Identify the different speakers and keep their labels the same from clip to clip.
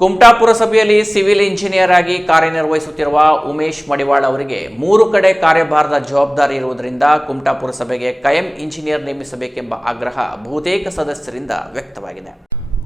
Speaker 1: Kumta ಪುರಸಭೆಯಲ್ಲಿ civil engineer ಆಗಿ ಕಾರ್ಯನಿರ್ವಹಿಸುತ್ತಿರುವ ಉಮೇಶ್ ಮಡಿವಾಳ್ ಅವರಿಗೆ ಮೂರು ಕಡೆ ಕಾರ್ಯಭಾರದ ಜವಾಬ್ದಾರಿ ಇರುವುದರಿಂದ ಕುಮಟಾ ಪುರಸಭೆಗೆ ಕಾಯಂ ಇಂಜಿನಿಯರ್ ನೇಮಿಸಬೇಕೆಂಬ ಆಗ್ರಹ ಬಹುತೇಕ ಸದಸ್ಯರಿಂದ ವ್ಯಕ್ತವಾಗಿದೆ.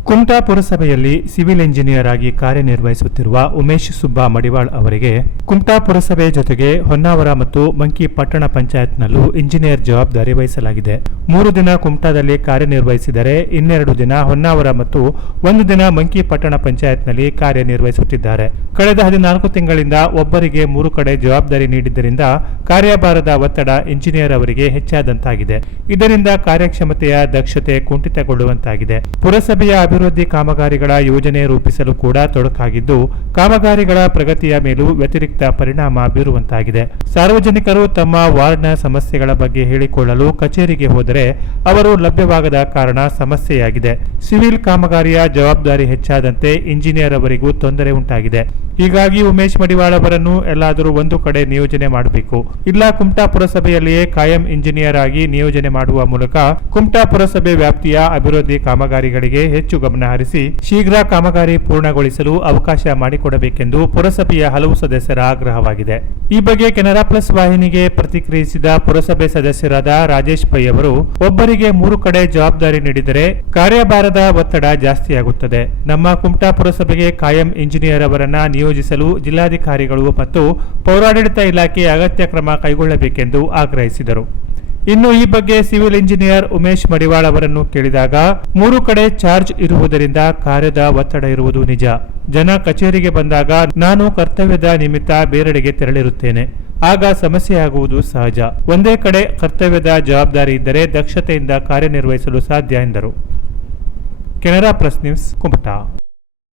Speaker 2: ಕುಮಟಾ ಪುರಸಭೆಯಲ್ಲಿ ಸಿವಿಲ್ ಇಂಜಿನಿಯರ್ ಆಗಿ ಕಾರ್ಯನಿರ್ವಹಿಸುತ್ತಿರುವ ಉಮೇಶ್ ಸುಬ್ಬಾ ಮಡಿವಾಳ್ ಅವರಿಗೆ ಕುಮಟಾ ಪುರಸಭೆ ಜೊತೆಗೆ ಹೊನ್ನಾವರ ಮತ್ತು ಮಂಕಿ ಪಟ್ಟಣ ಪಂಚಾಯತ್ನಲ್ಲೂ ಇಂಜಿನಿಯರ್ ಜವಾಬ್ದಾರಿ ವಹಿಸಲಾಗಿದೆ. ಮೂರು ದಿನ ಕುಮಟಾದಲ್ಲಿ ಕಾರ್ಯನಿರ್ವಹಿಸಿದರೆ ಇನ್ನೆರಡು ದಿನ ಹೊನ್ನಾವರ ಮತ್ತು ಒಂದು ದಿನ ಮಂಕಿ ಪಟ್ಟಣ ಪಂಚಾಯತ್ನಲ್ಲಿ ಕಾರ್ಯನಿರ್ವಹಿಸುತ್ತಿದ್ದಾರೆ. ಕಳೆದ ಹದಿನಾಲ್ಕು ತಿಂಗಳಿಂದ ಒಬ್ಬರಿಗೆ ಮೂರು ಕಡೆ ಜವಾಬ್ದಾರಿ ನೀಡಿದ್ದರಿಂದ ಕಾರ್ಯಭಾರದ ಒತ್ತಡ ಇಂಜಿನಿಯರ್ ಅವರಿಗೆ ಹೆಚ್ಚಾದಂತಾಗಿದೆ. ಇದರಿಂದ ಕಾರ್ಯಕ್ಷಮತೆಯ ದಕ್ಷತೆ ಕುಂಠಿತಗೊಳ್ಳುವಂತಾಗಿದೆ. ಪುರಸಭೆಯ ಅಭಿವೃದ್ಧಿ ಕಾಮಗಾರಿಗಳ ಯೋಜನೆ ರೂಪಿಸಲು ಕೂಡ ತೊಡಕಾಗಿದ್ದು, ಕಾಮಗಾರಿಗಳ ಪ್ರಗತಿಯ ಮೇಲೂ ವ್ಯತಿರಿಕ್ತ ಪರಿಣಾಮ ಬೀರುವಂತಾಗಿದೆ. ಸಾರ್ವಜನಿಕರು ತಮ್ಮ ವಾರ್ಡ್ನ ಸಮಸ್ಯೆಗಳ ಬಗ್ಗೆ ಹೇಳಿಕೊಳ್ಳಲು ಕಚೇರಿಗೆ ಹೋದರೆ ಅವರು ಲಭ್ಯವಾಗದ ಕಾರಣ ಸಮಸ್ಯೆಯಾಗಿದೆ. ಸಿವಿಲ್ ಕಾಮಗಾರಿಯ ಜವಾಬ್ದಾರಿ ಹೆಚ್ಚಾದಂತೆ ಇಂಜಿನಿಯರ್ ಅವರಿಗೂ ತೊಂದರೆ ಉಂಟಾಗಿದೆ. ಹೀಗಾಗಿ ಉಮೇಶ್ ಮಡಿವಾಳ ಅವರನ್ನು ಎಲ್ಲಾದರೂ ಒಂದು ಕಡೆ ನಿಯೋಜನೆ ಮಾಡಬೇಕು. ಇಲ್ಲ ಕುಮಟಾ ಪುರಸಭೆಯಲ್ಲಿಯೇ ಕಾಯಂ ಇಂಜಿನಿಯರ್ ಆಗಿ ನಿಯೋಜನೆ ಮಾಡುವ ಮೂಲಕ ಕುಮಟಾ ಪುರಸಭೆ ವ್ಯಾಪ್ತಿಯ ಅಭಿವೃದ್ಧಿ ಕಾಮಗಾರಿಗಳಿಗೆ ಹೆಚ್ಚು ಗಮನ ಹರಿಸಿ ಶೀಘ್ರ ಕಾಮಗಾರಿ ಪೂರ್ಣಗೊಳಿಸಲು ಅವಕಾಶ ಮಾಡಿಕೊಡಬೇಕೆಂದು ಪುರಸಭೆಯ ಹಲವು ಸದಸ್ಯರ ಆಗ್ರಹವಾಗಿದೆ. ಈ ಬಗ್ಗೆ ಕೆನರಾ ಪ್ಲಸ್ ವಾಹಿನಿಗೆ ಪ್ರತಿಕ್ರಿಯಿಸಿದ ಪುರಸಭೆ ಸದಸ್ಯರಾದ ರಾಜೇಶ್ ಪೈ ಅವರು, ಒಬ್ಬರಿಗೆ ಮೂರು ಕಡೆ ಜವಾಬ್ದಾರಿ ನೀಡಿದರೆ ಕಾರ್ಯಭಾರದ ಒತ್ತಡ ಜಾಸ್ತಿಯಾಗುತ್ತದೆ ನಮ್ಮ ಕುಮಟಾ ಪುರಸಭೆಗೆ ಕಾಯಂ ಇಂಜಿನಿಯರ್ ಅವರನ್ನ ನಿಯೋಜಿಸಲು ಜಿಲ್ಲಾಧಿಕಾರಿಗಳು ಮತ್ತು ಪೌರಾಡಳಿತ ಇಲಾಖೆ ಅಗತ್ಯ ಕ್ರಮ ಕೈಗೊಳ್ಳಬೇಕೆಂದು ಆಗ್ರಹಿಸಿದರು. ಇನ್ನು ಈ ಬಗ್ಗೆ ಸಿವಿಲ್ ಇಂಜಿನಿಯರ್ ಉಮೇಶ್ ಮಡಿವಾಳ್ ಅವರನ್ನು ಕೇಳಿದಾಗ, ಮೂರು ಕಡೆ ಚಾರ್ಜ್ ಇರುವುದರಿಂದ ಕಾರ್ಯದ ಒತ್ತಡ ಇರುವುದು ನಿಜ. ಜನ ಕಚೇರಿಗೆ ಬಂದಾಗ ನಾನು ಕರ್ತವ್ಯದ ನಿಮಿತ್ತ ಬೇರೆಡೆಗೆ ತೆರಳಿರುತ್ತೇನೆ. ಆಗ ಸಮಸ್ಯೆಯಾಗುವುದು ಸಹಜ. ಒಂದೇ ಕಡೆ ಕರ್ತವ್ಯದ ಜವಾಬ್ದಾರಿ ಇದ್ದರೆ ದಕ್ಷತೆಯಿಂದ ಕಾರ್ಯನಿರ್ವಹಿಸಲು ಸಾಧ್ಯ ಎಂದರು. Canara press news, Kumta.